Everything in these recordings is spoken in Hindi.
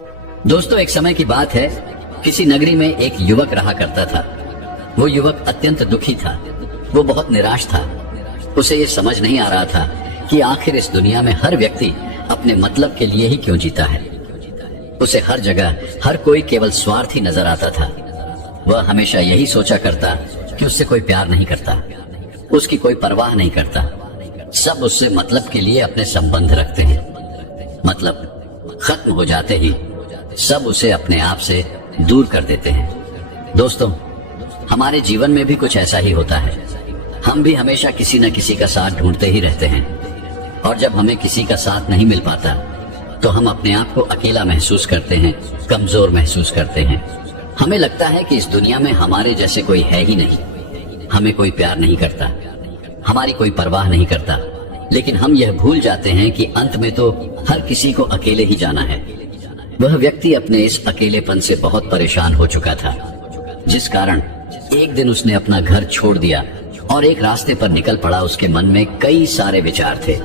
दोस्तों, एक समय की बात है, किसी नगरी में एक युवक रहा करता था। वो युवक अत्यंत दुखी था। वो बहुत निराश था। उसे ये समझ नहीं आ रहा था कि आखिर इस दुनिया में हर व्यक्ति अपने मतलब के लिए ही क्यों जीता है। उसे हर जगह हर कोई केवल स्वार्थी नजर आता था। वह हमेशा यही सोचा करता कि उससे कोई प्यार नहीं करता, उसकी कोई परवाह नहीं करता। सब उससे मतलब के लिए अपने संबंध रखते हैं। मतलब खत्म हो जाते ही सब उसे अपने आप से दूर कर देते हैं। दोस्तों, हमारे जीवन में भी कुछ ऐसा ही होता है। हम भी हमेशा किसी न किसी का साथ ढूंढते ही रहते हैं, और जब हमें किसी का साथ नहीं मिल पाता तो हम अपने आप को अकेला महसूस करते हैं, कमजोर महसूस करते हैं। हमें लगता है कि इस दुनिया में हमारे जैसे कोई है ही नहीं। हमें कोई प्यार नहीं करता, हमारी कोई परवाह नहीं करता। लेकिन हम यह भूल जाते हैं कि अंत में तो हर किसी को अकेले ही जाना है। वह व्यक्ति अपने इस अकेलेपन से बहुत परेशान हो चुका था, जिस कारण एक दिन उसने अपना घर छोड़ दिया और एक रास्ते पर निकल पड़ा। उसके मन में कई सारे विचार थे।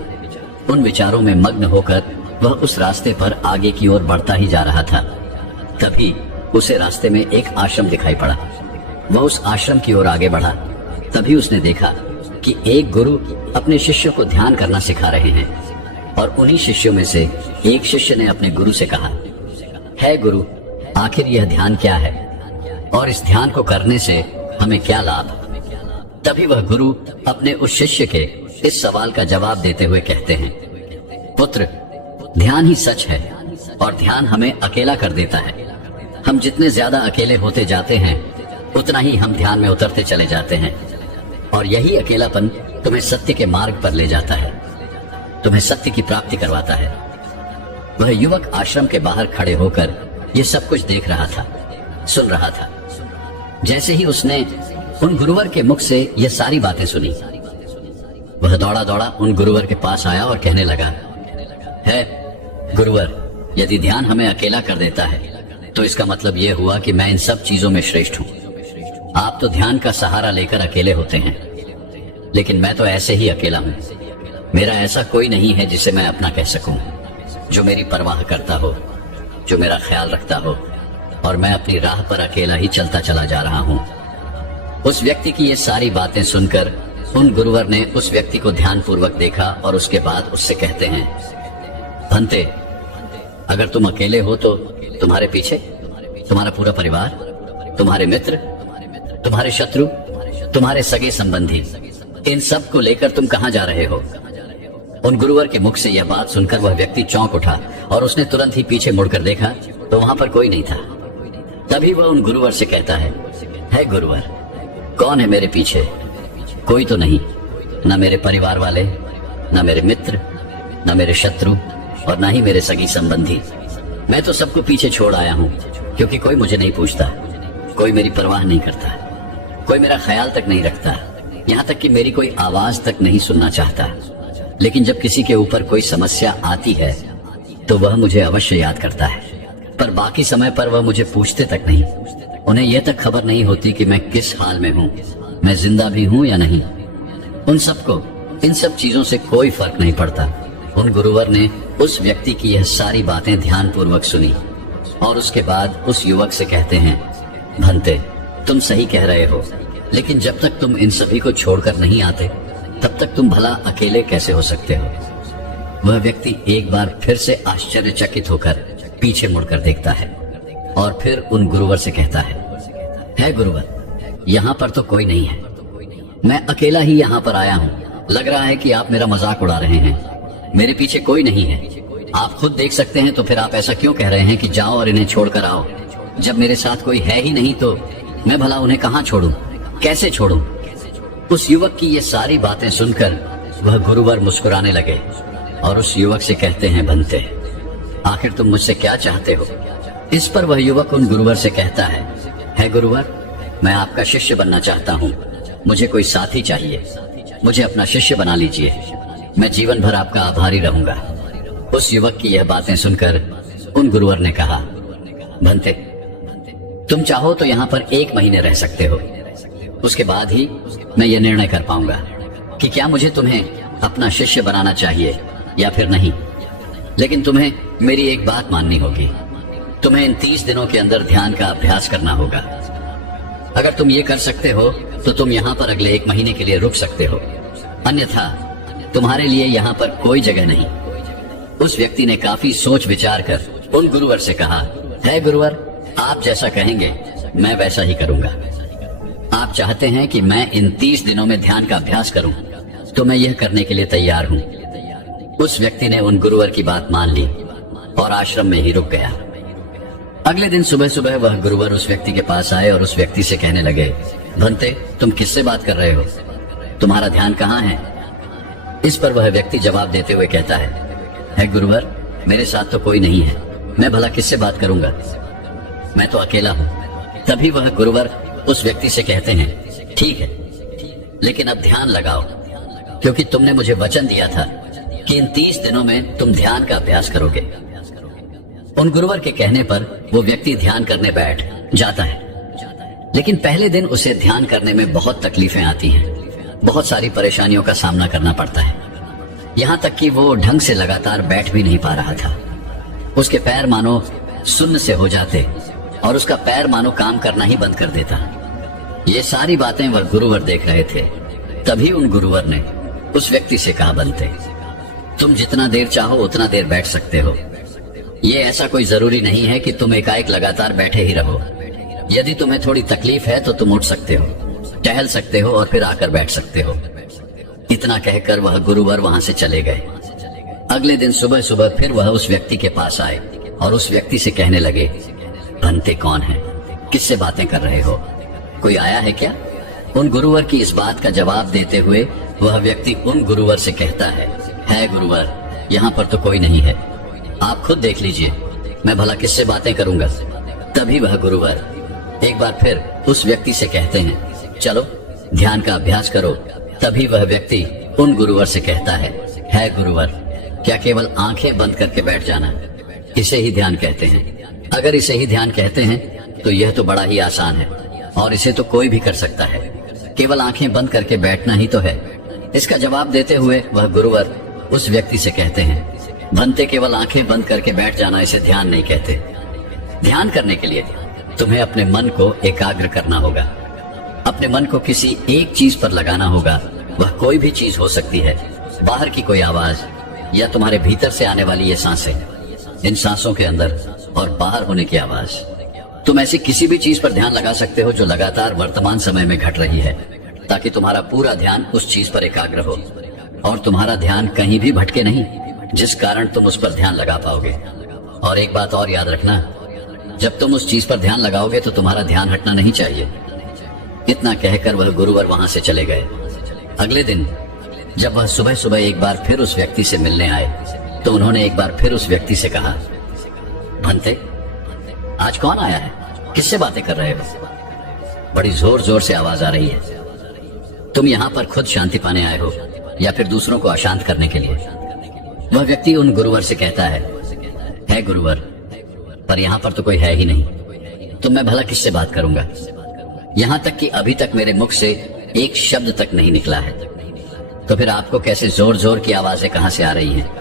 उन विचारों में मग्न होकर वह उस रास्ते पर आगे की ओर बढ़ता ही जा रहा था। तभी उसे रास्ते में एक आश्रम दिखाई पड़ा। वह उस आश्रम की ओर आगे बढ़ा। तभी उसने देखा कि एक गुरु अपने शिष्यों को ध्यान करना सिखा रहे हैं, और उन्हीं शिष्यों में से एक शिष्य ने अपने गुरु से कहा, है गुरु, आखिर यह ध्यान क्या है और इस ध्यान को करने से हमें क्या लाभ? तभी वह गुरु अपने उस शिष्य के इस सवाल का जवाब देते हुए कहते हैं, पुत्र, ध्यान ही सच है और ध्यान हमें अकेला कर देता है। हम जितने ज्यादा अकेले होते जाते हैं उतना ही हम ध्यान में उतरते चले जाते हैं, और यही अकेलापन तुम्हें सत्य के मार्ग पर ले जाता है, तुम्हें सत्य की प्राप्ति करवाता है। वह युवक आश्रम के बाहर खड़े होकर ये सब कुछ देख रहा था, सुन रहा था। जैसे ही उसने उन गुरुवर के मुख से ये सारी बातें सुनी, वह दौड़ा दौड़ा उन गुरुवर के पास आया और कहने लगा, है गुरुवर, यदि ध्यान हमें अकेला कर देता है तो इसका मतलब यह हुआ कि मैं इन सब चीजों में श्रेष्ठ हूँ। आप तो ध्यान का सहारा लेकर अकेले होते हैं, लेकिन मैं तो ऐसे ही अकेला हूँ। मेरा ऐसा कोई नहीं है जिसे मैं अपना कह सकूं, जो मेरी परवाह करता हो, जो मेरा ख्याल रखता हो, और मैं अपनी राह पर अकेला ही चलता चला जा रहा हूँ। उस व्यक्ति की ये सारी बातें सुनकर उन गुरुवर ने उस व्यक्ति को ध्यानपूर्वक देखा और उसके बाद उससे कहते हैं, भंते, अगर तुम अकेले हो तो तुम्हारे पीछे तुम्हारा पूरा परिवार, तुम्हारे मित्र, तुम्हारे शत्रु, तुम्हारे सगे संबंधी, इन सब को लेकर तुम कहां जा रहे हो? उन गुरुवर के मुख से यह बात सुनकर वह व्यक्ति चौंक उठा और उसने तुरंत ही पीछे मुड़कर देखा तो वहां पर कोई नहीं था। तभी वह उन गुरुवर से कहता है गुरुवर, कौन है मेरे पीछे? कोई तो नहीं, न मेरे परिवार वाले, न मेरे मित्र, न मेरे शत्रु, और न ही मेरे सगी संबंधी। मैं तो सबको पीछे छोड़ आया हूँ, क्योंकि कोई मुझे नहीं पूछता, कोई मेरी परवाह नहीं करता, कोई मेरा ख्याल तक नहीं रखता, यहाँ तक कि मेरी कोई आवाज तक नहीं सुनना चाहता। लेकिन जब किसी के ऊपर कोई समस्या आती है तो वह मुझे अवश्य याद करता है, पर बाकी समय पर वह मुझे पूछते तक नहीं। उन्हें यह तक खबर नहीं होती कि मैं किस हाल में हूँ, मैं जिंदा भी हूँ या नहीं। उन सबको इन सब चीजों से कोई फर्क नहीं पड़ता। उन गुरुवर ने उस व्यक्ति की यह सारी बातें ध्यानपूर्वक सुनी और उसके बाद उस युवक से कहते हैं, भंते, तुम सही कह रहे हो, लेकिन जब तक तुम इन सभी को छोड़कर नहीं आते तब तक तुम भला अकेले कैसे हो सकते हो? वह व्यक्ति एक बार फिर से आश्चर्यचकित होकर पीछे मुड़कर देखता है और फिर उन गुरुवर से कहता है गुरुवर, यहाँ पर तो कोई नहीं है, मैं अकेला ही यहाँ पर आया हूँ। लग रहा है कि आप मेरा मजाक उड़ा रहे हैं। मेरे पीछे कोई नहीं है, आप खुद देख सकते हैं, तो फिर आप ऐसा क्यों कह रहे हैं कि जाओ और इन्हें छोड़कर आओ? जब मेरे साथ कोई है ही नहीं तो मैं भला उन्हें कहाँ छोड़ूं, कैसे छोड़ूं? उस युवक की ये सारी बातें सुनकर वह गुरुवर मुस्कुराने लगे और उस युवक से कहते हैं, भंते, आखिर तुम मुझसे क्या चाहते हो? इस पर वह युवक उन गुरुवर से कहता है गुरुवर, मैं आपका शिष्य बनना चाहता हूँ, मुझे कोई साथी चाहिए, मुझे अपना शिष्य बना लीजिए, मैं जीवन भर आपका आभारी रहूंगा। उस युवक की यह बातें सुनकर उन गुरुवर ने कहा, भंते, तुम चाहो तो यहाँ पर 1 महीने रह सकते हो, उसके बाद ही मैं ये निर्णय कर पाऊंगा कि क्या मुझे तुम्हें अपना शिष्य बनाना चाहिए या फिर नहीं। लेकिन तुम्हें मेरी एक बात माननी होगी, तुम्हें इन 30 दिनों के अंदर ध्यान का अभ्यास करना होगा। अगर तुम ये कर सकते हो तो तुम यहाँ पर अगले 1 महीने के लिए रुक सकते हो, अन्यथा तुम्हारे लिए यहाँ पर कोई जगह नहीं। उस व्यक्ति ने काफी सोच विचार कर उन गुरुवर से कहा, है गुरुवर, आप जैसा कहेंगे मैं वैसा ही करूंगा। आप चाहते हैं कि मैं इन 30 दिनों में ध्यान का अभ्यास करूं, तो मैं यह करने के लिए तैयार हूं। उस व्यक्ति ने उन गुरुवर की बात मान ली और आश्रम में ही रुक गया। अगले दिन सुबह सुबह वह गुरुवर उस व्यक्ति के पास आए और उस व्यक्ति से कहने लगे, भंते, तुम किससे बात कर रहे हो? तुम्हारा ध्यान कहाँ है? इस पर वह व्यक्ति जवाब देते हुए कहता है गुरुवर, मेरे साथ तो कोई नहीं है, मैं भला किससे बात करूंगा, मैं तो अकेला हूं। तभी वह गुरुवर उस व्यक्ति से कहते हैं, ठीक है, लेकिन अब ध्यान लगाओ, क्योंकि तुमने मुझे वचन दिया था कि इन 30 दिनों में तुम ध्यान का अभ्यास करोगे। उन गुरुवर के कहने पर वो व्यक्ति ध्यान करने बैठ जाता है, लेकिन पहले दिन उसे ध्यान करने में बहुत तकलीफें आती हैं, बहुत सारी परेशानियों का सामना करना पड़ता है। यहाँ तक कि वो ढंग से लगातार बैठ भी नहीं पा रहा था। उसके पैर मानो सुन्न से हो जाते और उसका पैर मानो काम करना ही बंद कर देता। ये सारी बातें वह गुरुवर देख रहे थे। तभी उन गुरुवर ने उस व्यक्ति से कहा, बनते, तुम जितना देर चाहो उतना देर बैठ सकते हो। ये ऐसा कोई जरूरी नहीं है कि तुम एकाएक लगातार बैठे ही रहो। यदि तुम्हें थोड़ी तकलीफ है तो तुम उठ सकते हो, टहल सकते हो और फिर आकर बैठ सकते हो। इतना कहकर वह गुरुवर वहां से चले गए। अगले दिन सुबह सुबह फिर वह उस व्यक्ति के पास आए और उस व्यक्ति से कहने लगे, भंते कौन है, किससे बातें कर रहे हो, कोई आया है क्या? उन गुरुवर की इस बात का जवाब देते हुए वह व्यक्ति उन गुरुवर से कहता है गुरुवर, यहाँ पर तो कोई नहीं है, आप खुद देख लीजिए, मैं भला किससे बातें करूंगा। तभी वह गुरुवर एक बार फिर उस व्यक्ति से कहते हैं, चलो ध्यान का अभ्यास करो। तभी वह व्यक्ति उन गुरुवर से कहता है गुरुवर, क्या केवल आंखें बंद करके बैठ जाना, इसे ही ध्यान कहते हैं? अगर इसे ही ध्यान कहते हैं तो यह तो बड़ा ही आसान है और इसे तो कोई भी कर सकता है, केवल आंखें बंद करके बैठना ही तो है। इसका जवाब देते हुए वह गुरुवर उस व्यक्ति से कहते हैं, भंते, केवल आंखें बंद करके बैठ जाना इसे ध्यान नहीं कहते। ध्यान करने के लिए तुम्हें अपने मन को एकाग्र करना होगा, अपने मन को किसी एक चीज पर लगाना होगा। वह कोई भी चीज हो सकती है, बाहर की कोई आवाज या तुम्हारे भीतर से आने वाली ये सांसें, इन सांसों के अंदर और बाहर होने की आवाज। तुम ऐसी किसी भी चीज पर ध्यान लगा सकते हो जो लगातार वर्तमान समय में घट रही है, ताकि तुम्हारा पूरा ध्यान उस चीज पर एकाग्र हो और तुम्हारा ध्यान कहीं भी भटके नहीं, जिस कारण तुम उस पर ध्यान लगा पाओगे। और एक बात और याद रखना, जब तुम उस चीज पर ध्यान लगाओगे तो तुम्हारा ध्यान हटना नहीं चाहिए। इतना कहकर वह गुरुवर वहां से चले गए। अगले दिन जब वह सुबह सुबह एक बार फिर उस व्यक्ति से मिलने आए तो उन्होंने एक बार फिर उस व्यक्ति से कहा, भंते, आज कौन आया है, किससे बातें कर रहे हो? बड़ी जोर जोर से आवाज आ रही है। तुम यहाँ पर खुद शांति पाने आए हो या फिर दूसरों को अशांत करने के लिए? वह व्यक्ति उन गुरुवर से कहता है गुरुवर, पर यहाँ पर तो कोई है ही नहीं, तो मैं भला किससे बात करूंगा? यहाँ तक कि अभी तक मेरे मुख से एक शब्द तक नहीं निकला है, तो फिर आपको कैसे जोर जोर की आवाजें कहां से आ रही हैं?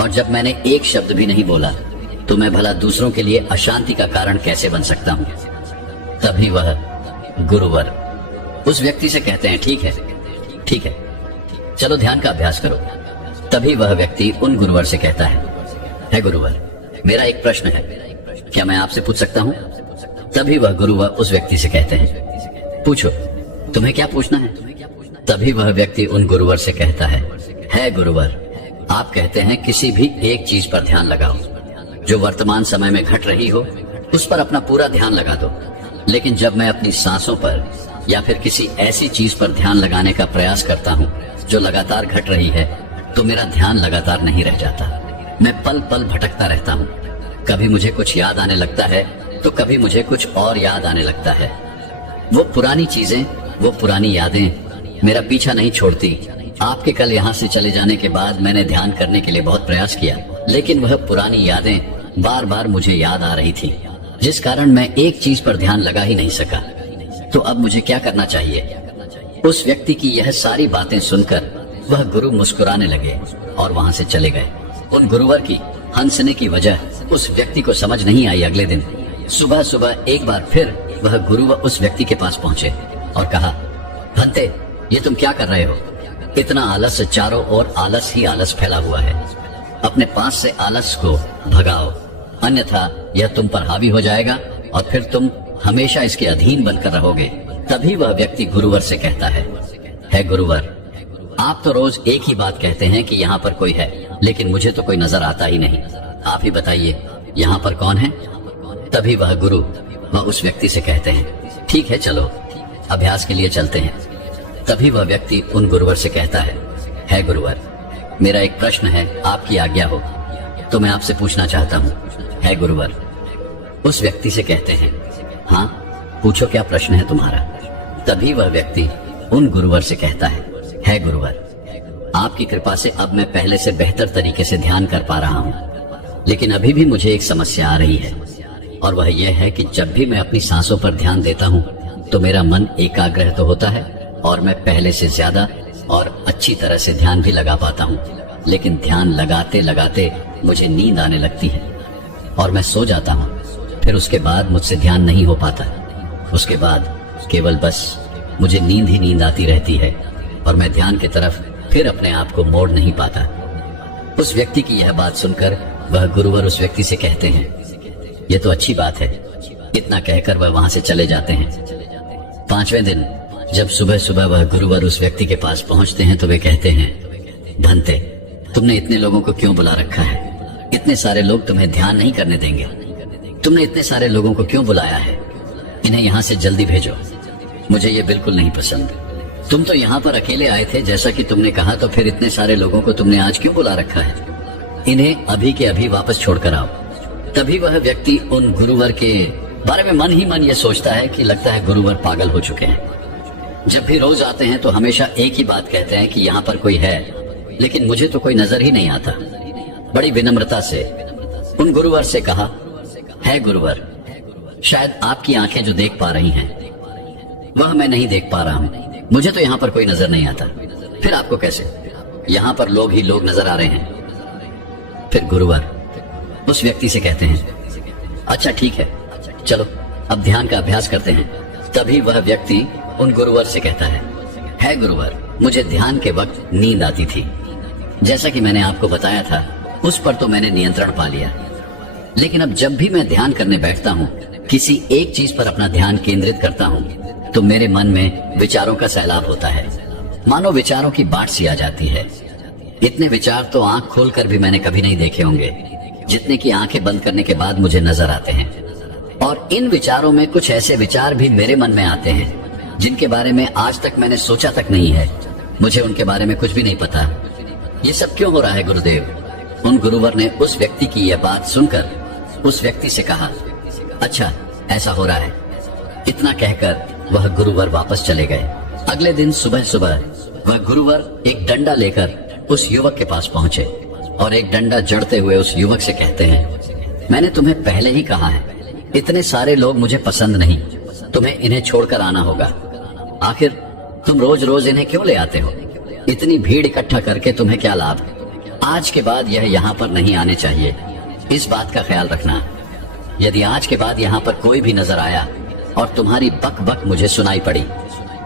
और जब मैंने एक शब्द भी नहीं बोला तो मैं भला दूसरों के लिए अशांति का कारण कैसे बन सकता हूं? तभी वह गुरुवर उस व्यक्ति से कहते हैं, ठीक है, चलो ध्यान का अभ्यास करो। तभी वह व्यक्ति उन गुरुवर से कहता है गुरुवर, मेरा एक प्रश्न है, क्या मैं आपसे पूछ सकता हूं? तभी वह गुरुवर उस व्यक्ति से कहते हैं, पूछो, तुम्हें क्या पूछना है? तभी वह व्यक्ति उन गुरुवर से कहता है गुरुवर, आप कहते हैं किसी भी एक चीज पर ध्यान लगाओ, जो वर्तमान समय में घट रही हो उस पर अपना पूरा ध्यान लगा दो। लेकिन जब मैं अपनी सांसों पर या फिर किसी ऐसी चीज पर ध्यान लगाने का प्रयास करता हूँ जो लगातार घट रही है, तो मेरा ध्यान लगातार नहीं रह जाता। मैं पल पल भटकता रहता हूँ। कभी मुझे कुछ याद आने लगता है तो कभी मुझे कुछ और याद आने लगता है। वो पुरानी चीजें, वो पुरानी यादें मेरा पीछा नहीं छोड़ती। आपके कल यहाँ से चले जाने के बाद मैंने ध्यान करने के लिए बहुत प्रयास किया, लेकिन वह पुरानी यादें बार बार मुझे याद आ रही थी, जिस कारण मैं एक चीज पर ध्यान लगा ही नहीं सका। तो अब मुझे क्या करना चाहिए? उस व्यक्ति की यह सारी बातें सुनकर वह गुरु मुस्कुराने लगे और वहां से चले गए। उन गुरुवर की हंसने की वजह उस व्यक्ति को समझ नहीं आई, अगले दिन सुबह सुबह एक बार फिर वह गुरुवर उस व्यक्ति के पास पहुंचे और कहा, भंते, ये तुम क्या कर रहे हो? इतना आलस, चारों ओर आलस ही आलस फैला हुआ है। अपने पास से आलस को भगाओ, अन्यथा यह तुम पर हावी हो जाएगा और फिर तुम हमेशा इसके अधीन बनकर रहोगे। तभी वह व्यक्ति गुरुवर से कहता है गुरुवर, आप तो रोज एक ही बात कहते हैं कि यहाँ पर कोई है, लेकिन मुझे तो कोई नजर आता ही नहीं। आप ही बताइए, यहाँ पर कौन है? तभी वह गुरु वह उस व्यक्ति से कहते हैं, ठीक है, चलो अभ्यास के लिए चलते हैं। तभी वह व्यक्ति उन गुरुवर से कहता है गुरुवर, मेरा एक प्रश्न है, आपकी आज्ञा हो तो मैं आपसे पूछना चाहता हूँ। है गुरुवर। उस व्यक्ति से कहते हैं, हाँ पूछो, क्या प्रश्न है तुम्हारा? तभी वह व्यक्ति उन गुरुवर से कहता है गुरुवर, आपकी कृपा से अब मैं पहले से बेहतर तरीके से ध्यान कर पा रहा हूँ, लेकिन अभी भी मुझे एक समस्या आ रही है, और वह यह है कि जब भी मैं अपनी सांसों पर ध्यान देता हूँ तो मेरा मन एकाग्र तो होता है और मैं पहले से ज्यादा और अच्छी तरह से ध्यान भी लगा पाता हूँ, लेकिन ध्यान लगाते लगाते मुझे नींद आने लगती है और मैं सो जाता हूँ। फिर उसके बाद मुझसे ध्यान नहीं हो पाता। उसके बाद केवल बस मुझे नींद ही नींद आती रहती है और मैं ध्यान की तरफ फिर अपने आप को मोड़ नहीं पाता। उस व्यक्ति की यह बात सुनकर वह गुरुवर उस व्यक्ति से कहते हैं, ये तो अच्छी बात है। इतना कहकर वह वहां से चले जाते हैं। 5वें दिन जब सुबह सुबह वह गुरुवर उस व्यक्ति के पास पहुंचते हैं तो वे कहते हैं, भंते, तुमने इतने लोगों को क्यों बुला रखा है? इतने सारे लोग तुम्हें ध्यान नहीं करने देंगे। तुमने इतने सारे लोगों को क्यों बुलाया है? इन्हें यहाँ से जल्दी भेजो। मुझे ये बिल्कुल नहीं पसंद। तुम तो यहाँ पर अकेले आए थे जैसा कि तुमने कहा, तो फिर इतने सारे लोगों को तुमने आज क्यों बुला रखा है? इन्हें अभी के अभी वापस छोड़कर आओ। तभी वह व्यक्ति उन गुरुवर के बारे में मन ही मन ये सोचता है कि लगता है गुरुवर पागल हो चुके हैं। जब भी रोज आते हैं तो हमेशा एक ही बात कहते हैं कि यहाँ पर कोई है, लेकिन मुझे तो कोई नजर ही नहीं आता। बड़ी विनम्रता से उन गुरुवर से कहा, है गुरुवर, शायद आपकी आंखें जो देख पा रही हैं वह मैं नहीं देख पा रहा हूँ। मुझे तो यहाँ पर कोई नजर नहीं आता, फिर आपको कैसे? यहाँ पर लोग ही लोग नजर आ रहे हैं। फिर गुरुवर उस व्यक्ति से कहते हैं, अच्छा ठीक है, चलो अब ध्यान का अभ्यास करते हैं। तभी वह व्यक्ति उन गुरुवर से कहता है गुरुवर, मुझे ध्यान के वक्त नींद आती थी। जैसा कि मैंने आपको बताया था, उस पर तो मैंने नियंत्रण पा लिया, लेकिन अब जब भी मैं ध्यान करने बैठता हूँ, किसी एक चीज पर अपना ध्यान केंद्रित करता हूँ, तो मेरे मन में विचारों का सैलाब होता है। मानो विचारों की बाढ़ सी आ जाती है। इतने विचार तो आंख खोलकर भी मैंने कभी नहीं देखे होंगे, जितने की आंखें बंद करने के बाद मुझे नजर आते हैं। और इन विचारों में कुछ ऐसे विचार भी मेरे मन में आते हैं जिनके बारे में आज तक मैंने सोचा तक नहीं है। मुझे उनके बारे में कुछ भी नहीं पता। ये सब क्यों हो रहा है गुरुदेव? उन गुरुवर ने उस व्यक्ति की यह बात सुनकर उस व्यक्ति से कहा, अच्छा ऐसा हो रहा है। इतना कहकर वह गुरुवर वापस चले गए। अगले दिन सुबह सुबह वह गुरुवर एक डंडा लेकर उस युवक के पास पहुंचे और एक डंडा जड़ते हुए उस युवक से कहते हैं, मैंने तुम्हें पहले ही कहा है, इतने सारे लोग मुझे पसंद नहीं, तुम्हें इन्हें छोड़कर आना होगा। आखिर तुम रोज रोज इन्हें क्यों ले आते हो? इतनी भीड़ इकट्ठा करके तुम्हें क्या लाभ? आज के बाद यह यहाँ पर नहीं आने चाहिए, इस बात का ख्याल रखना। यदि आज के बाद यहाँ पर कोई भी नजर आया और तुम्हारी बक बक मुझे सुनाई पड़ी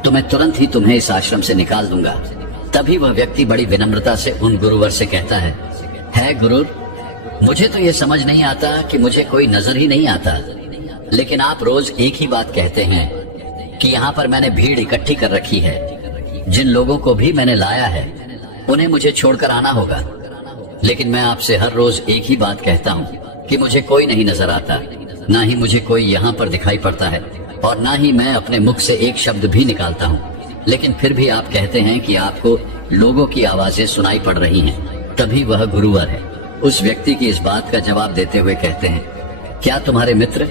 तो मैं तुरंत ही तुम्हें इस आश्रम से निकाल दूंगा। तभी वह व्यक्ति बड़ी विनम्रता से उन गुरुवर से कहता है गुरु, मुझे तो ये समझ नहीं आता कि मुझे कोई नजर ही नहीं आता, लेकिन आप रोज एक ही बात कहते हैं कि यहाँ पर मैंने भीड़ इकट्ठी कर रखी है, जिन लोगों को भी मैंने लाया है उन्हें मुझे छोड़कर आना होगा। लेकिन मैं आपसे हर रोज एक ही बात कहता हूँ कि मुझे कोई नहीं नजर आता, ना ही मुझे कोई यहाँ पर दिखाई पड़ता है और ना ही मैं अपने मुख से एक शब्द भी निकालता हूँ, लेकिन फिर भी आप कहते हैं कि आपको लोगों की आवाजें सुनाई पड़ रही हैं। तभी वह गुरुवर है उस व्यक्ति की इस बात का जवाब देते हुए कहते हैं, क्या तुम्हारे मित्र,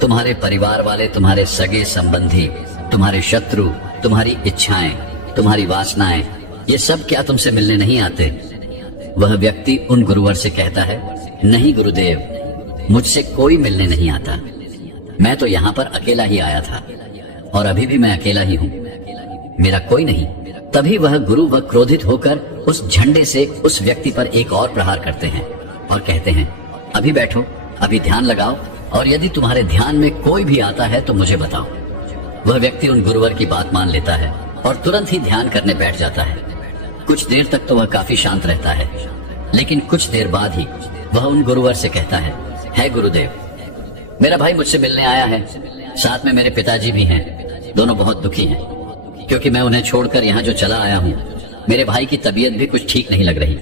तुम्हारे परिवार वाले, तुम्हारे सगे संबंधी, तुम्हारे शत्रु, तुम्हारी इच्छाएं, तुम्हारी वासनाएं, ये सब क्या तुमसे मिलने नहीं आते? वह व्यक्ति उन गुरुवर से कहता है, नहीं गुरुदेव, मुझसे कोई मिलने नहीं आता। मैं तो यहाँ पर अकेला ही आया था और अभी भी मैं अकेला ही हूँ, मेरा कोई नहीं। तभी वह गुरु वह क्रोधित होकर उस झंडे से उस व्यक्ति पर एक और प्रहार करते हैं और कहते हैं, अभी बैठो, अभी ध्यान लगाओ और यदि तुम्हारे ध्यान में कोई भी आता है तो मुझे बताओ। वह व्यक्ति उन गुरुवर की बात मान लेता है और तुरंत ही ध्यान करने बैठ जाता है। कुछ देर तक तो वह काफी शांत रहता है, लेकिन कुछ देर बाद ही वह उन गुरुवर से कहता है गुरुदेव, मेरा भाई मुझसे मिलने आया है, साथ में मेरे पिताजी भी हैं। दोनों बहुत दुखी हैं क्योंकि मैं उन्हें छोड़कर यहाँ जो चला आया हूँ, मेरे भाई की तबीयत भी कुछ ठीक नहीं लग रही।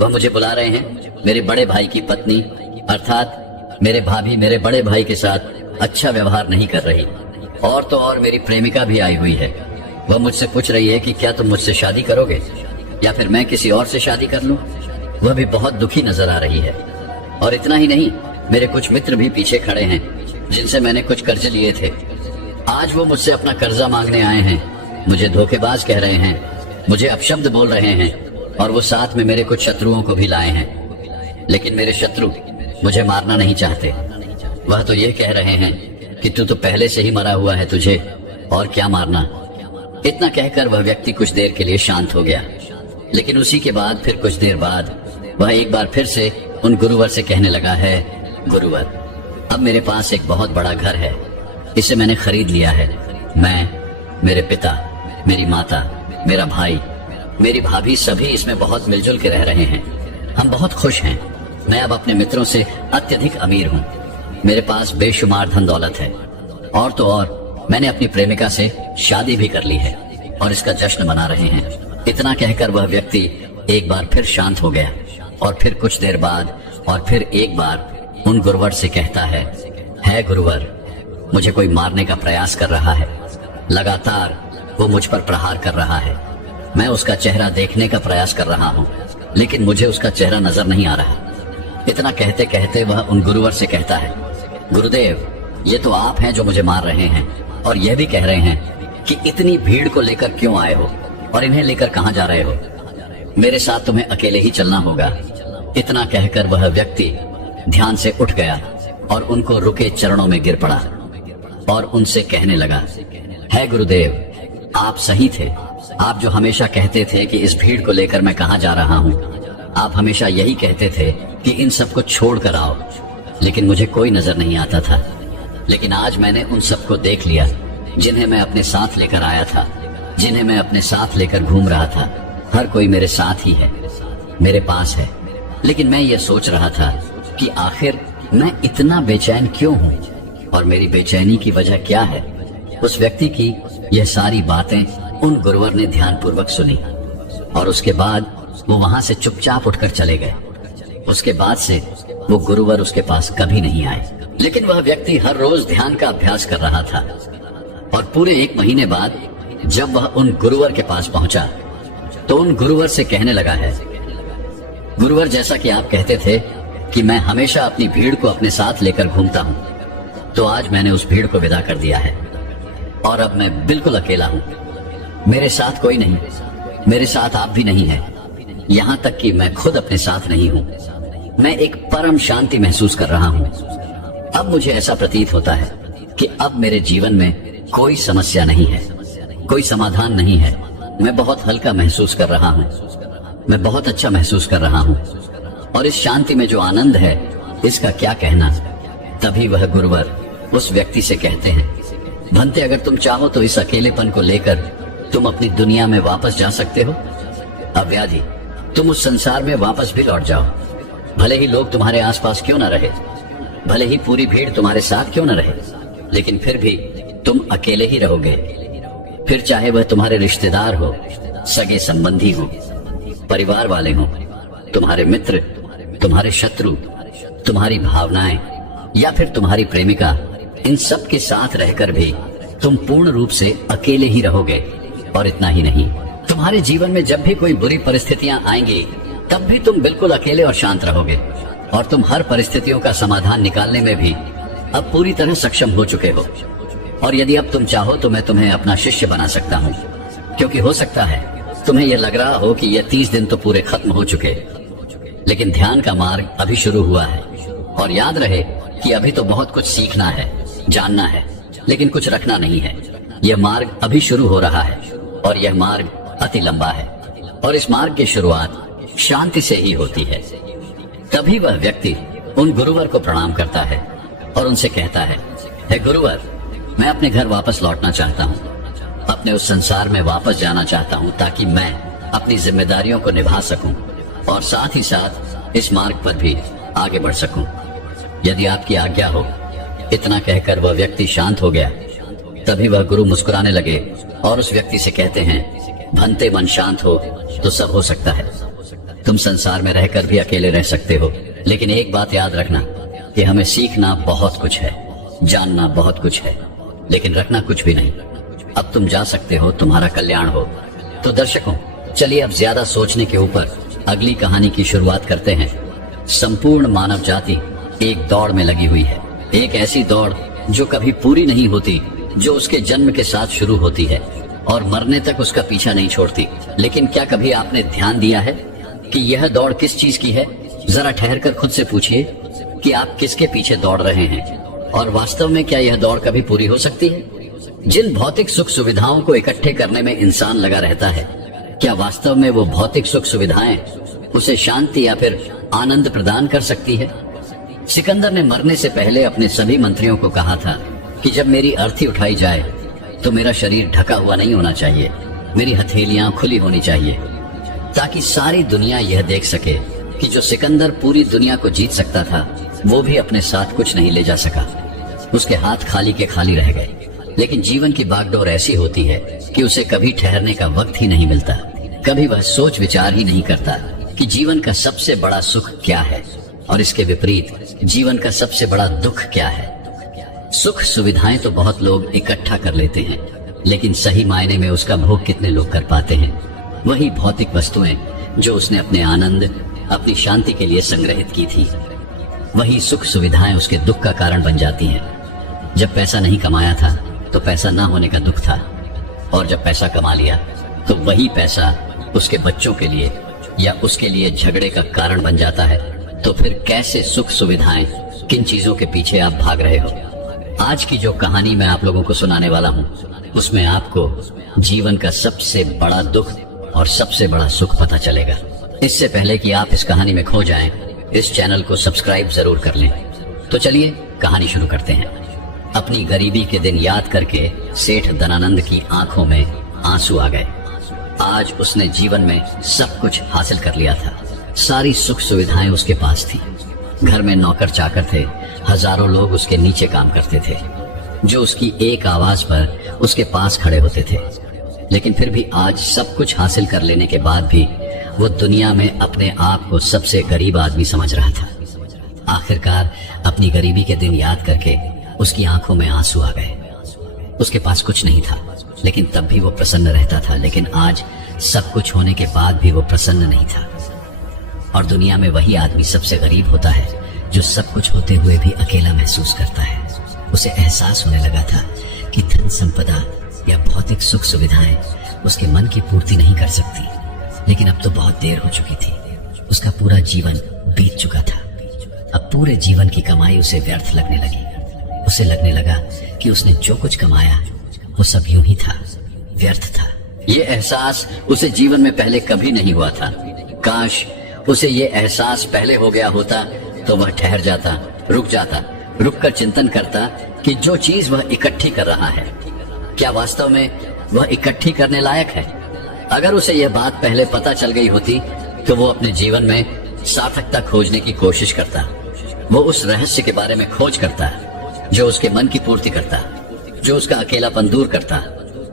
वह मुझे बुला रहे हैं। मेरे बड़े भाई की पत्नी अर्थात मेरे भाभी मेरे बड़े भाई के साथ अच्छा व्यवहार नहीं कर रही, और तो और मेरी प्रेमिका भी आई हुई है। वह मुझसे पूछ रही है कि क्या तुम मुझसे शादी करोगे या फिर मैं किसी और से शादी कर लूं। वह भी बहुत दुखी नजर आ रही है। और इतना ही नहीं, मेरे कुछ मित्र भी पीछे खड़े हैं जिनसे मैंने कुछ कर्जे लिए थे। आज वो मुझसे अपना कर्जा मांगने आए हैं, मुझे धोखेबाज कह रहे हैं, मुझे अपशब्द बोल रहे हैं, और वो साथ में मेरे कुछ शत्रुओं को भी लाए हैं। लेकिन मेरे शत्रु मुझे मारना नहीं चाहते। वह तो ये कह रहे हैं कि तू तो पहले से ही मरा हुआ है, तुझे और क्या मारना। इतना कहकर वह व्यक्ति कुछ देर के लिए शांत हो गया, लेकिन उसी के बाद फिर कुछ देर बाद वह एक बार फिर से उन गुरुवर से कहने लगा है, गुरुवर, अब मेरे पास एक बहुत बड़ा घर है, इसे मैंने खरीद लिया है। मैं, मेरे पिता, मेरी माता, मेरा भाई, मेरी भाभी सभी इसमें बहुत मिलजुल के रह रहे हैं। हम बहुत खुश हैं। मैं अब अपने मित्रों से अत्यधिक अमीर हूँ। मेरे पास बेशुमार धन दौलत है, और तो और मैंने अपनी प्रेमिका से शादी भी कर ली है और इसका जश्न मना रहे हैं। इतना कहकर वह व्यक्ति एक बार फिर शांत हो गया और फिर कुछ देर बाद और फिर एक बार उन गुरुवर से कहता है गुरुवर, मुझे कोई मारने का प्रयास कर रहा है। लगातार वो मुझ पर प्रहार कर रहा है। मैं उसका चेहरा देखने का प्रयास कर रहा हूँ, लेकिन मुझे उसका चेहरा नजर नहीं आ रहा। इतना कहते कहते वह उन गुरुवर से कहता है, गुरुदेव, ये तो आप हैं जो मुझे मार रहे हैं, और यह भी कह रहे हैं कि इतनी भीड़ को लेकर क्यों आए हो और इन्हें लेकर कहाँ जा रहे हो। मेरे साथ तुम्हें अकेले ही चलना होगा। इतना कहकर वह व्यक्ति ध्यान से उठ गया और उनको रुके चरणों में गिर पड़ा और उनसे कहने लगा, है गुरुदेव, आप सही थे। आप जो हमेशा कहते थे कि इस भीड़ को लेकर मैं कहाँ जा रहा हूँ, आप हमेशा यही कहते थे कि इन सबको छोड़ कर आओ, लेकिन मुझे कोई नजर नहीं आता था। लेकिन आज मैंने उन सबको देख लिया जिन्हें मैं अपने साथ लेकर आया था, जिन्हें मैं अपने साथ लेकर घूम रहा था। हर कोई मेरे साथ ही है, मेरे पास है। लेकिन मैं ये सोच रहा था कि आखिर मैं इतना बेचैन क्यों हूँ और मेरी बेचैनी की वजह क्या है। उस व्यक्ति की यह सारी बातें उन गुरुवर ने ध्यानपूर्वक सुनी और उसके बाद वो वहां से चुपचाप उठकर चले गए। उसके बाद से वो गुरुवर उसके पास कभी नहीं आए। लेकिन वह व्यक्ति हर रोज ध्यान का अभ्यास कर रहा था और पूरे 1 महीने बाद जब वह उन गुरुवर के पास पहुंचा तो उन गुरुवर से कहने लगा है, गुरुवर, जैसा कि आप कहते थे कि मैं हमेशा अपनी भीड़ को अपने साथ लेकर घूमता हूं, तो आज मैंने उस भीड़ को विदा कर दिया है और अब मैं बिल्कुल अकेला हूं। मेरे साथ कोई नहीं, मेरे साथ आप भी नहीं है, यहाँ तक कि मैं खुद अपने साथ नहीं हूँ। मैं एक परम शांति महसूस कर रहा हूँ। अब मुझे ऐसा प्रतीत होता है कि अब मेरे जीवन में कोई समस्या नहीं है, कोई समाधान नहीं है। मैं बहुत हल्का महसूस कर रहा हूँ, मैं बहुत अच्छा महसूस कर रहा हूँ, और इस शांति में जो आनंद है इसका क्या कहना। तभी वह गुरुवर उस व्यक्ति से कहते हैं, भंते, अगर तुम चाहो तो इस अकेलेपन को लेकर तुम अपनी दुनिया में वापस जा सकते हो। अव्याधि, तुम उस संसार में वापस भी लौट जाओ। भले ही लोग तुम्हारे आसपास क्यों न रहे, भले ही पूरी भीड़ तुम्हारे साथ क्यों न रहे, लेकिन फिर भी तुम अकेले ही रहोगे। फिर चाहे वह तुम्हारे रिश्तेदार हो, सगे संबंधी हो, परिवार वाले हो, तुम्हारे मित्र, तुम्हारे शत्रु, तुम्हारी भावनाएं या फिर तुम्हारी प्रेमिका, इन सब के साथ रहकर भी तुम पूर्ण रूप से अकेले ही रहोगे। और इतना ही नहीं, तुम्हारे जीवन में जब भी कोई बुरी परिस्थितियां आएंगी तब भी तुम बिल्कुल अकेले और शांत रहोगे, और तुम हर परिस्थितियों का समाधान निकालने में भी अब पूरी तरह सक्षम हो चुके हो। और यदि अब तुम चाहो तो मैं तुम्हें अपना शिष्य बना सकता हूँ, क्योंकि हो सकता है तुम्हें यह लग रहा हो कि ये 30 दिन तो पूरे खत्म हो चुके, लेकिन ध्यान का मार्ग अभी शुरू हुआ है। और याद रहे कि अभी तो बहुत कुछ सीखना है, जानना है, लेकिन कुछ रखना नहीं है। यह मार्ग अभी शुरू हो रहा है और यह मार्ग अति लंबा है, और इस मार्ग की शुरुआत शांति से ही होती है। तभी वह व्यक्ति उन गुरुवर को प्रणाम करता है और उनसे कहता है, हे गुरुवर, मैं अपने घर वापस लौटना चाहता हूँ, अपने उस संसार में वापस जाना चाहता हूँ ताकि मैं अपनी जिम्मेदारियों को निभा सकूं और साथ ही साथ इस मार्ग पर भी आगे बढ़ सकूं। यदि आपकी आज्ञा हो। इतना कहकर वह व्यक्ति शांत हो गया। तभी वह गुरु मुस्कुराने लगे और उस व्यक्ति से कहते हैं, भंते मन शांत हो तो सब हो सकता है। तुम संसार में रहकर भी अकेले रह सकते हो, लेकिन एक बात याद रखना कि हमें सीखना बहुत कुछ है, जानना बहुत कुछ है, लेकिन रखना कुछ भी नहीं। अब तुम जा सकते हो, तुम्हारा कल्याण हो। तो दर्शकों, चलिए अब ज्यादा सोचने के ऊपर अगली कहानी की शुरुआत करते हैं। संपूर्ण मानव जाति एक दौड़ में लगी हुई है, एक ऐसी दौड़ जो कभी पूरी नहीं होती, जो उसके जन्म के साथ शुरू होती है और मरने तक उसका पीछा नहीं छोड़ती। लेकिन क्या कभी आपने ध्यान दिया है कि यह दौड़ किस चीज की है? जरा ठहर कर खुद से पूछिए कि आप किसके पीछे दौड़ रहे हैं और वास्तव में क्या यह दौड़ कभी पूरी हो सकती है? जिन भौतिक सुख सुविधाओं को इकट्ठे करने में इंसान लगा रहता है, क्या वास्तव में वो भौतिक सुख सुविधाएं उसे शांति या फिर आनंद प्रदान कर सकती है? सिकंदर ने मरने से पहले अपने सभी मंत्रियों को कहा था कि जब मेरी अर्थी उठाई जाए तो मेरा शरीर ढका हुआ नहीं होना चाहिए, मेरी हथेलियां खुली होनी चाहिए, ताकि सारी दुनिया यह देख सके कि जो सिकंदर पूरी दुनिया को जीत सकता था, वो भी अपने साथ कुछ नहीं ले जा सका। उसके हाथ खाली के खाली रह गए। लेकिन जीवन की बागडोर ऐसी होती है कि उसे कभी ठहरने का वक्त ही नहीं मिलता। कभी वह सोच विचार ही नहीं करता कि जीवन का सबसे बड़ा सुख क्या है और इसके विपरीत जीवन का सबसे बड़ा दुख क्या है। सुख सुविधाएं तो बहुत लोग इकट्ठा कर लेते हैं, लेकिन सही मायने में उसका भोग कितने लोग कर पाते हैं? वही भौतिक वस्तुएं जो उसने अपने आनंद, अपनी शांति के लिए संग्रहित की थी, वही सुख सुविधाएं उसके दुख का कारण बन जाती हैं। जब पैसा नहीं कमाया था तो पैसा ना होने का दुख था, और जब पैसा कमा लिया तो वही पैसा उसके बच्चों के लिए या उसके लिए झगड़े का कारण बन जाता है। तो फिर कैसे सुख सुविधाएं, किन चीजों के पीछे आप भाग रहे हो? आज की जो कहानी मैं आप लोगों को सुनाने वाला हूँ, उसमें आपको जीवन का सबसे बड़ा दुख और सबसे बड़ा सुख पता चलेगा। इससे पहले कि आप इस कहानी में खो जाएं, इस चैनल को सब्सक्राइब जरूर कर लें। तो चलिए कहानी शुरू करते हैं। अपनी गरीबी के दिन याद करके सेठ धनानंद की आंखों में आंसू आ गए। आज उसने जीवन में सब कुछ हासिल कर लिया था। सारी सुख सुविधाएं उसके पास थी। घर में नौकर चाकर थे, हजारों लोग उसके नीचे काम करते थे, जो उसकी एक आवाज पर उसके पास खड़े होते थे। लेकिन फिर भी आज सब कुछ हासिल कर लेने के बाद भी वो दुनिया में अपने आप को सबसे गरीब आदमी समझ रहा था। आखिरकार अपनी गरीबी के दिन याद करके उसकी आंखों में आंसू आ गए। उसके पास कुछ नहीं था, लेकिन तब भी वो प्रसन्न रहता था। लेकिन आज सब कुछ होने के बाद भी वो प्रसन्न नहीं था। और दुनिया में वही आदमी सबसे गरीब होता है जो सब कुछ होते हुए भी अकेला महसूस करता है। उसे एहसास होने लगा था कि धन संपदा या भौतिक सुख सुविधाएं उसके मन की पूर्ति नहीं कर सकती। लेकिन अब तो बहुत देर हो चुकी थी। उसका पूरा जीवन बीत चुका था। अब पूरे जीवन की कमाई उसे व्यर्थ लगने लगी। उसे लगने लगा कि उसने जो कुछ कमाया वो सब यूं ही था, व्यर्थ था। ये एहसास उसे जीवन में पहले कभी नहीं हुआ था। काश उसे ये एहसास पहले हो गया होता तो वह ठहर जाता, रुक कर चिंतन करता कि जो चीज वह इकट्ठी कर रहा है, क्या वास्तव में वह इकट्ठी करने लायक है? अगर उसे यह बात पहले पता चल गई होती तो वो अपने जीवन में सार्थकता खोजने की कोशिश करता। वो उस रहस्य के बारे में खोज करता जो उसके मन की पूर्ति करता, जो उसका अकेलापन दूर करता,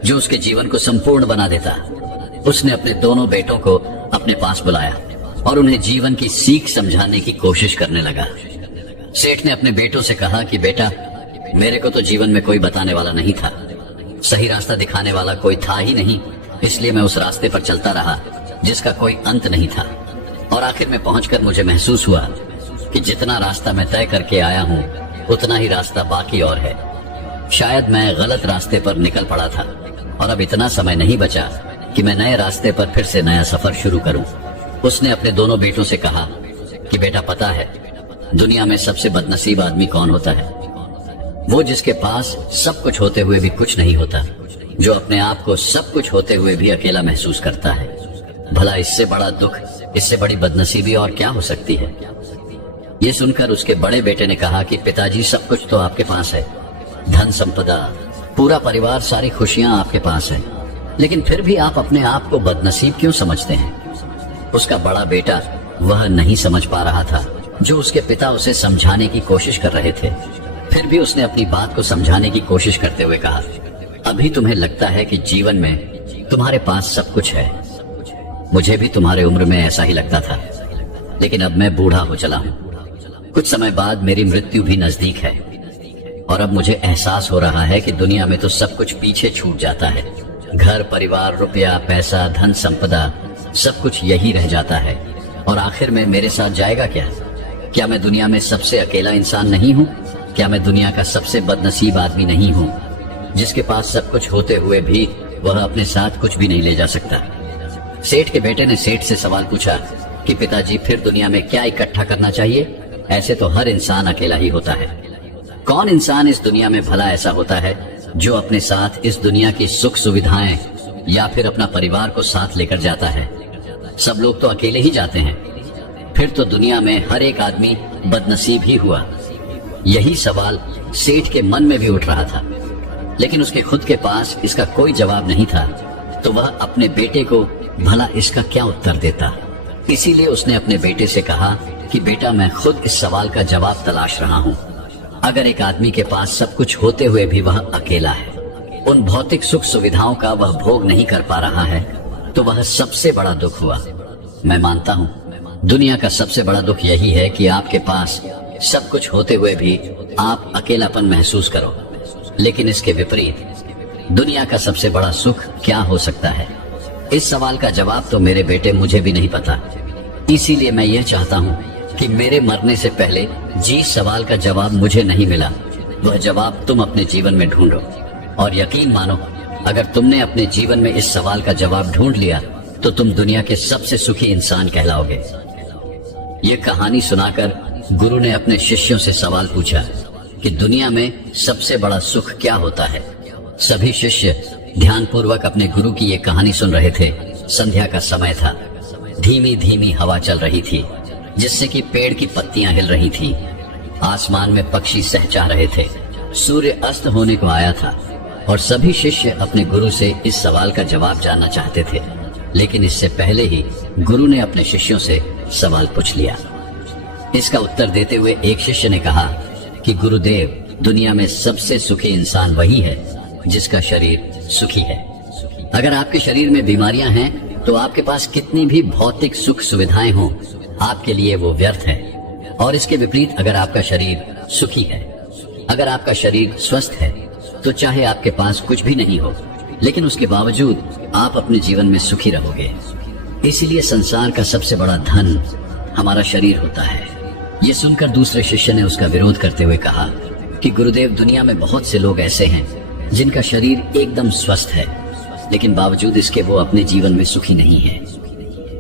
जो उसके जीवन को संपूर्ण बना देता। उसने अपने दोनों बेटों को अपने पास बुलाया और उन्हें जीवन की सीख समझाने की कोशिश करने लगा। सेठ ने अपने बेटों से कहा कि बेटा, मेरे को तो जीवन में कोई बताने वाला नहीं था, सही रास्ता दिखाने वाला कोई था ही नहीं, इसलिए मैं उस रास्ते पर चलता रहा जिसका कोई अंत नहीं था। और आखिर में पहुंचकर मुझे महसूस हुआ कि जितना रास्ता मैं तय करके आया हूँ उतना ही रास्ता बाकी और है। शायद मैं गलत रास्ते पर निकल पड़ा था और अब इतना समय नहीं बचा कि मैं नए रास्ते पर फिर से नया सफर शुरू करूं। उसने अपने दोनों बेटों से कहा कि बेटा, पता है दुनिया में सबसे बदनसीब आदमी कौन होता है? वो जिसके पास सब कुछ होते हुए भी कुछ नहीं होता, जो अपने आप को सब कुछ होते हुए भी अकेला महसूस करता है। भला इससे बड़ा दुख, इससे बड़ी बदनसीबी और क्या हो सकती है? ये सुनकर उसके बड़े बेटे ने कहा कि पिताजी, सब कुछ तो आपके पास है, धन संपदा, पूरा परिवार, सारी खुशियां आपके पास है, लेकिन फिर भी आप अपने आप को बदनसीब क्यों समझते हैं? उसका बड़ा बेटा वह नहीं समझ पा रहा था जो उसके पिता उसे समझाने की कोशिश कर रहे थे। फिर भी उसने अपनी बात को समझाने की कोशिश करते हुए कहा, अभी तुम्हें लगता है कि जीवन में तुम्हारे पास सब कुछ है। मुझे भी तुम्हारे उम्र में ऐसा ही लगता था, लेकिन अब मैं बूढ़ा हो चला हूँ। कुछ समय बाद मेरी मृत्यु भी नजदीक है और अब मुझे एहसास हो रहा है कि दुनिया में तो सब कुछ पीछे छूट जाता है। घर, परिवार, रुपया, पैसा, धन संपदा, सब कुछ यही रह जाता है और आखिर में मेरे साथ जाएगा क्या? क्या मैं दुनिया में सबसे अकेला इंसान नहीं हूँ? क्या मैं दुनिया का सबसे बदनसीब आदमी नहीं हूँ जिसके पास सब कुछ होते हुए भी वह अपने साथ कुछ भी नहीं ले जा सकता? सेठ के बेटे ने सेठ से सवाल पूछा कि पिताजी, फिर दुनिया में क्या इकट्ठा करना चाहिए? ऐसे तो हर इंसान अकेला ही होता है। कौन इंसान इस दुनिया में भला ऐसा होता है जो अपने साथ इस दुनिया की सुख सुविधाएं या फिर अपना परिवार को साथ लेकर जाता है? सब लोग तो अकेले ही जाते हैं। फिर तो दुनिया में हर एक आदमी बदनसीब ही हुआ। यही सवाल सेठ के मन में भी उठ रहा था, लेकिन उसके खुद के पास इसका कोई जवाब नहीं था, तो वह अपने बेटे को भला इसका क्या उत्तर देता। इसीलिए उसने अपने बेटे से कहा कि बेटा, मैं खुद इस सवाल का जवाब तलाश रहा हूँ। अगर एक आदमी के पास सब कुछ होते हुए भी वह अकेला है, उन भौतिक सुख सुविधाओं का वह भोग नहीं कर पा रहा है, तो वह सबसे बड़ा दुख हुआ। मैं मानता हूँ दुनिया का सबसे बड़ा दुख यही है कि आपके पास सब कुछ होते हुए भी आप अकेलापन महसूस करो। लेकिन इसके विपरीत दुनिया का सबसे बड़ा सुख क्या हो सकता है? इस सवाल का जवाब तो मेरे बेटे मुझे भी नहीं पता। इसीलिए मैं यह चाहता हूँ कि मेरे मरने से पहले जिस सवाल का जवाब मुझे नहीं मिला, वह जवाब तुम अपने जीवन में ढूंढो। और यकीन मानो, अगर तुमने अपने जीवन में इस सवाल का जवाब ढूंढ लिया तो तुम दुनिया के सबसे सुखी इंसान कहलाओगे। ये कहानी सुनाकर गुरु ने अपने शिष्यों से सवाल पूछा कि दुनिया में सबसे बड़ा सुख क्या होता है। सभी शिष्य ध्यानपूर्वक अपने गुरु की ये कहानी सुन रहे थे। संध्या का समय था। धीमी धीमी हवा चल रही थी, जिससे कि पेड़ की पत्तियां हिल रही थी। आसमान में पक्षी सहचा रहे थे। सूर्य अस्त होने को आया था और सभी शिष्य अपने गुरु से इस सवाल का जवाब जानना चाहते थे। लेकिन इससे पहले ही गुरु ने अपने शिष्यों से सवाल पूछ लिया। इसका उत्तर देते हुए एक शिष्य ने कहा कि गुरुदेव, दुनिया में सबसे सुखी इंसान वही है जिसका शरीर सुखी है। अगर आपके शरीर में बीमारियां हैं तो आपके पास कितनी भी भौतिक सुख सुविधाएं हों, आपके लिए वो व्यर्थ है। और इसके विपरीत अगर आपका शरीर सुखी है, अगर आपका शरीर स्वस्थ है, तो चाहे आपके पास कुछ भी नहीं हो, लेकिन उसके बावजूद आप अपने जीवन में सुखी रहोगे। इसीलिए संसार का सबसे बड़ा धन हमारा शरीर होता है। ये सुनकर दूसरे शिष्य ने उसका विरोध करते हुए कहा कि गुरुदेव, दुनिया में बहुत से लोग ऐसे हैं जिनका शरीर एकदम स्वस्थ है, लेकिन बावजूद इसके वो अपने जीवन में सुखी नहीं है।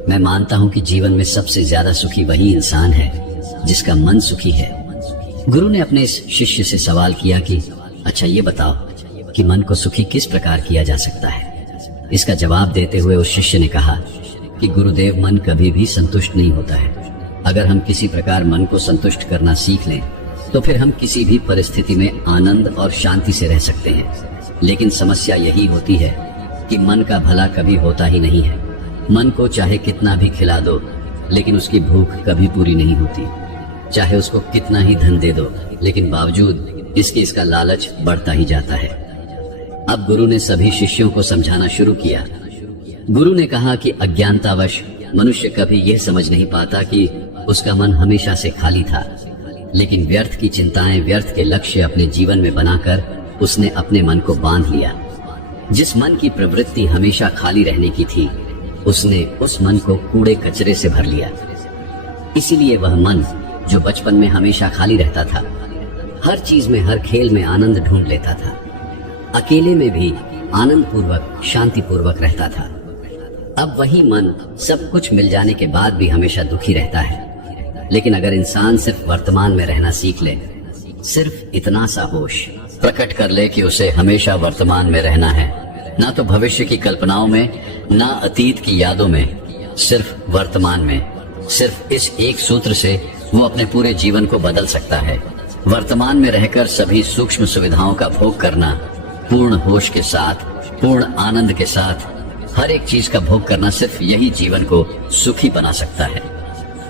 मैं मानता हूँ कि जीवन में सबसे ज्यादा सुखी वही इंसान है जिसका मन सुखी है। गुरु ने अपने इस शिष्य से सवाल किया कि अच्छा ये बताओ कि मन को सुखी किस प्रकार किया जा सकता है। इसका जवाब देते हुए उस शिष्य ने कहा कि गुरुदेव, मन कभी भी संतुष्ट नहीं होता है। अगर हम किसी प्रकार मन को संतुष्ट करना सीख लें तो फिर हम किसी भी परिस्थिति में आनंद और शांति से रह सकते हैं। लेकिन समस्या यही होती है कि मन का भला कभी होता ही नहीं है। मन को चाहे कितना भी खिला दो, लेकिन उसकी भूख कभी पूरी नहीं होती। चाहे उसको कितना ही धन दे दो, लेकिन बावजूद इसका लालच बढ़ता ही जाता है। अब गुरु ने सभी शिष्यों को समझाना शुरू किया। गुरु ने कहा कि अज्ञानतावश मनुष्य कभी यह समझ नहीं पाता कि उसका मन हमेशा से खाली था, लेकिन व्यर्थ की चिंताएं, व्यर्थ के लक्ष्य अपने जीवन में बनाकर उसने अपने मन को बांध लिया। जिस मन की प्रवृत्ति हमेशा खाली रहने की थी, उसने उस मन को कूड़े कचरे से भर लिया। इसीलिए वह मन जो बचपन में हमेशा खाली रहता था, हर चीज में, हर खेल में आनंद ढूंढ लेता था, अकेले में भी आनंद पूर्वक, शांति पूर्वक रहता था, अब वही मन सब कुछ मिल जाने के बाद भी हमेशा दुखी रहता है। लेकिन अगर इंसान सिर्फ वर्तमान में रहना सीख ले, सिर्फ इतना सा होश प्रकट कर ले कि उसे हमेशा वर्तमान में रहना है, ना तो भविष्य की कल्पनाओं में, ना अतीत की यादों में, सिर्फ वर्तमान में, सिर्फ इस एक सूत्र से वो अपने पूरे जीवन को बदल सकता है। वर्तमान में रहकर सभी सूक्ष्म सुविधाओं का भोग करना, पूर्ण होश के साथ, पूर्ण आनंद के साथ हर एक चीज का भोग करना, सिर्फ यही जीवन को सुखी बना सकता है।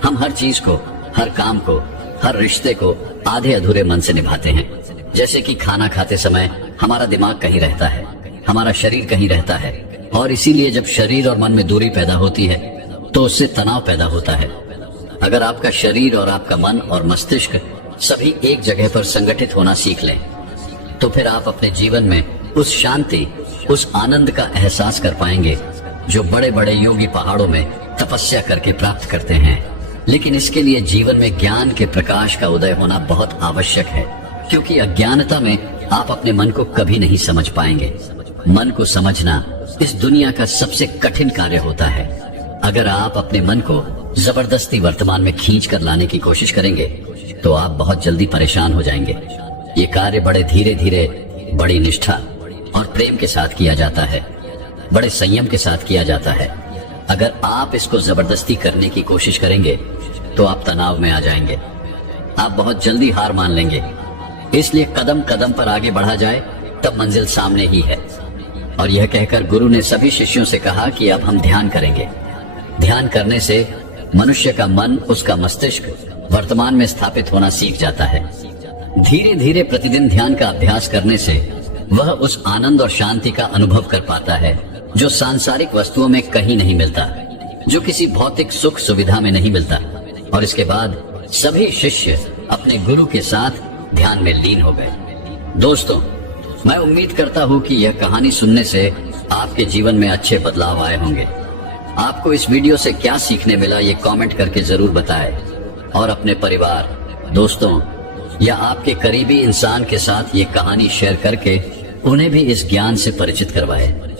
हम हर चीज को, हर काम को, हर रिश्ते को आधे अधूरे मन से निभाते हैं। जैसे कि खाना खाते समय हमारा दिमाग कहीं रहता है, हमारा शरीर कहीं रहता है, और इसीलिए जब शरीर और मन में दूरी पैदा होती है तो उससे तनाव पैदा होता है। अगर आपका शरीर और आपका मन और मस्तिष्क सभी एक जगह पर संगठित होना सीख लें, तो फिर आप अपने जीवन में उस शांति, उस आनंद का एहसास कर पाएंगे जो बड़े बड़े योगी पहाड़ों में तपस्या करके प्राप्त करते हैं। लेकिन इसके लिए जीवन में ज्ञान के प्रकाश का उदय होना बहुत आवश्यक है, क्योंकि अज्ञानता में आप अपने मन को कभी नहीं समझ पाएंगे। मन को समझना इस दुनिया का सबसे कठिन कार्य होता है। अगर आप अपने मन को जबरदस्ती वर्तमान में खींच कर लाने की कोशिश करेंगे तो आप बहुत जल्दी परेशान हो जाएंगे। ये कार्य बड़े धीरे धीरे, बड़ी निष्ठा और प्रेम के साथ किया जाता है, बड़े संयम के साथ किया जाता है। अगर आप इसको जबरदस्ती करने की कोशिश करेंगे तो आप तनाव में आ जाएंगे, आप बहुत जल्दी हार मान लेंगे। इसलिए कदम कदम पर आगे बढ़ा जाए तब मंजिल सामने ही है। और यह कहकर गुरु ने सभी शिष्यों से कहा कि अब हम ध्यान करेंगे। ध्यान करने से मनुष्य का मन, उसका मस्तिष्क वर्तमान में स्थापित होना सीख जाता है। धीरे धीरे प्रतिदिन ध्यान का अभ्यास करने से वह उस आनंद और शांति का अनुभव कर पाता है जो सांसारिक वस्तुओं में कहीं नहीं मिलता, जो किसी भौतिक सुख सुविधा में नहीं मिलता। और इसके बाद सभी शिष्य अपने गुरु के साथ ध्यान में लीन हो गए। दोस्तों, मैं उम्मीद करता हूँ कि यह कहानी सुनने से आपके जीवन में अच्छे बदलाव आए होंगे। आपको इस वीडियो से क्या सीखने मिला, ये कमेंट करके जरूर बताएं और अपने परिवार, दोस्तों या आपके करीबी इंसान के साथ ये कहानी शेयर करके उन्हें भी इस ज्ञान से परिचित करवाएं।